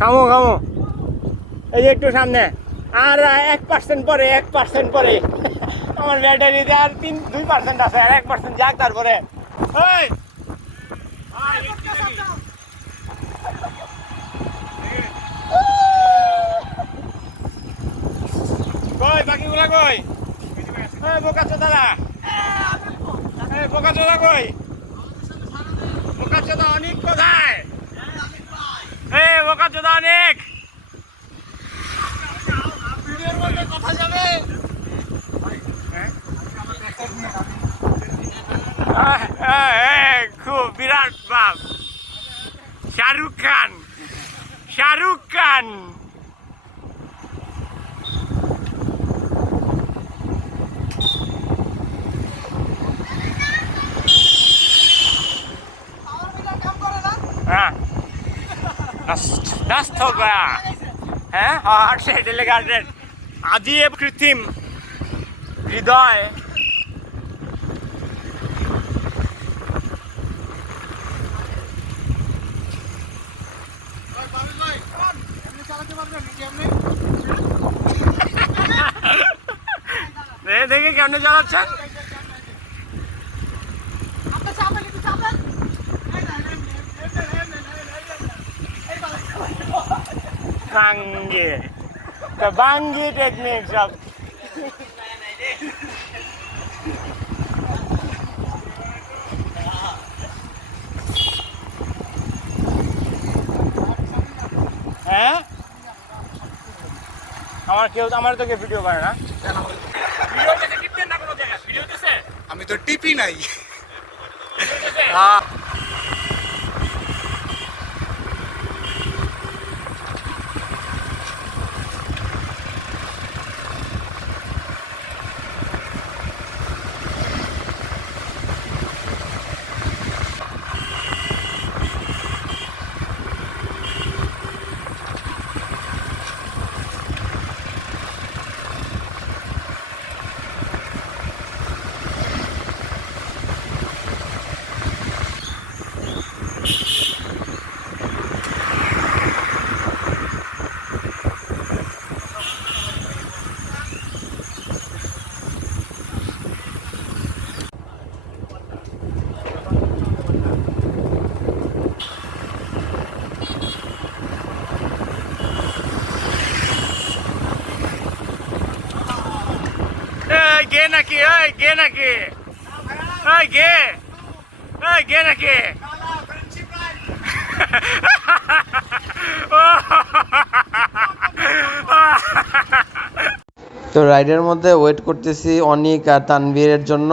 খামো খামো, এই যে একটু সামনে, আর 1% পরে, 1% পরে আমার ব্যাটারিতে আর 2% আছে, আর 1% যাক তারপরে। ওই কই বাকিগুলা কই? বোকা চোদারা, বোকা চোদা কই? বোকা চোদা অনেক কোথায়? বোকা চোদা অনেক ভিডিওর মধ্যে কথা যাবে। খুব বিরাট বাপ, শাহরুখ খান, শাহরুখ খান। हाँ दस्त हो गया है और डेलीगार्डेड आदि कृत्रिम हृदय। দেখে কেমনে চালাচ্ছেন? বাঙ্গি বাঙ্গি টেকনিক সব। হ্যাঁ আমার তো কেউ ভিডিও করে না। আমি তো টিপি নাই। গে নাকি? গে নাকি? গে গে নাকি? তো রাইডের মধ্যে ওয়েট করতেছি অনিক আর তানভীরের জন্য।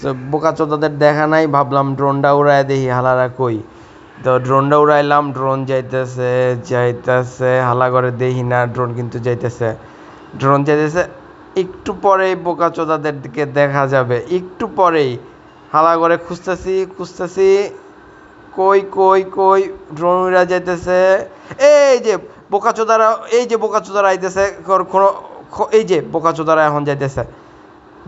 তো বোকাচোদাদের দেখা নাই, ভাবলাম ড্রোনটা উড়ায় দেখি হালারা কই। তো ড্রোনটা উড়াইলাম, ড্রোন যাইতেছে হালা করে দেখি না, ড্রোন কিন্তু যাইতেছে। একটু পরেই বোকাচোদাদের দিকে দেখা যাবে, একটু পরেই হালা করে খুঁজতেছি কই কই কই ড্রোন উড়া যাইতেছে। এই যে বোকাচোদারা আইতেছে, কোনো এই যে বোকাচোদারা এখন যাইতেছে।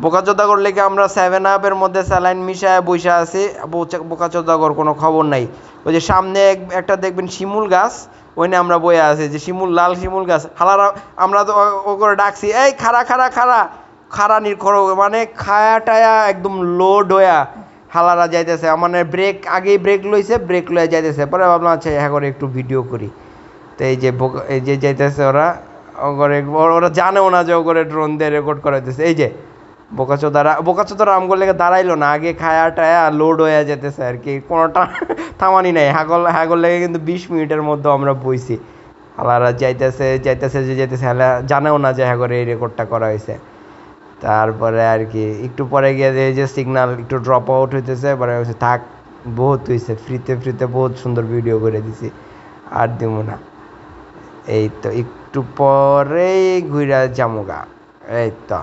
বোকাচোদাগর লেগে আমরা 7-Up-এর মধ্যে স্যালাইন মিশায় বসে আছি, বোকাচোদাগর কোনো খবর নাই। ওই যে সামনে একটা দেখবেন শিমুল গাছ, ওইনে আমরা বয়ে আছি, যে লাল শিমুল গাছ। হালারা আমরা তো ও করে ডাকছি, এই খাড়া নির্খর, মানে খায়া টায়া একদম লোড হইয়া হালারা যাইতেছে। মানে আগেই ব্রেক লইয়া যাইতেছে। পরে ভাবলাম আচ্ছা হ্যাঁ করে একটু ভিডিও করি। তো এই যে যাইতেছে ওরা জানেও না যে ও করে ড্রোন দিয়ে রেকর্ড করাইতেছে। এই যে বোকাচোদারা আমগোর লেগে দাঁড়াইলো না, আগে খায়া টায়া লোড হয়ে যেতেছে আর কি, কোনোটা থামানি নাই। হাগল লেগে কিন্তু 20 মিনিটের মধ্যে আমরা বইছি। হালারা যাইতেছে হালা জানেও না যে হ্যাঁ করে এই রেকর্ডটা করা হয়েছে। তারপরে আর কি একটু পরে গিয়ে এই যে সিগন্যাল একটু ড্রপ আউট হইতেছে, পরে হচ্ছে থাক বহুত হয়েছে, ফ্রিতে বহুত সুন্দর ভিডিও করে দিছি, আর দিব না। এই তো একটু পরেই ঘুরা জামুগা, এই তো।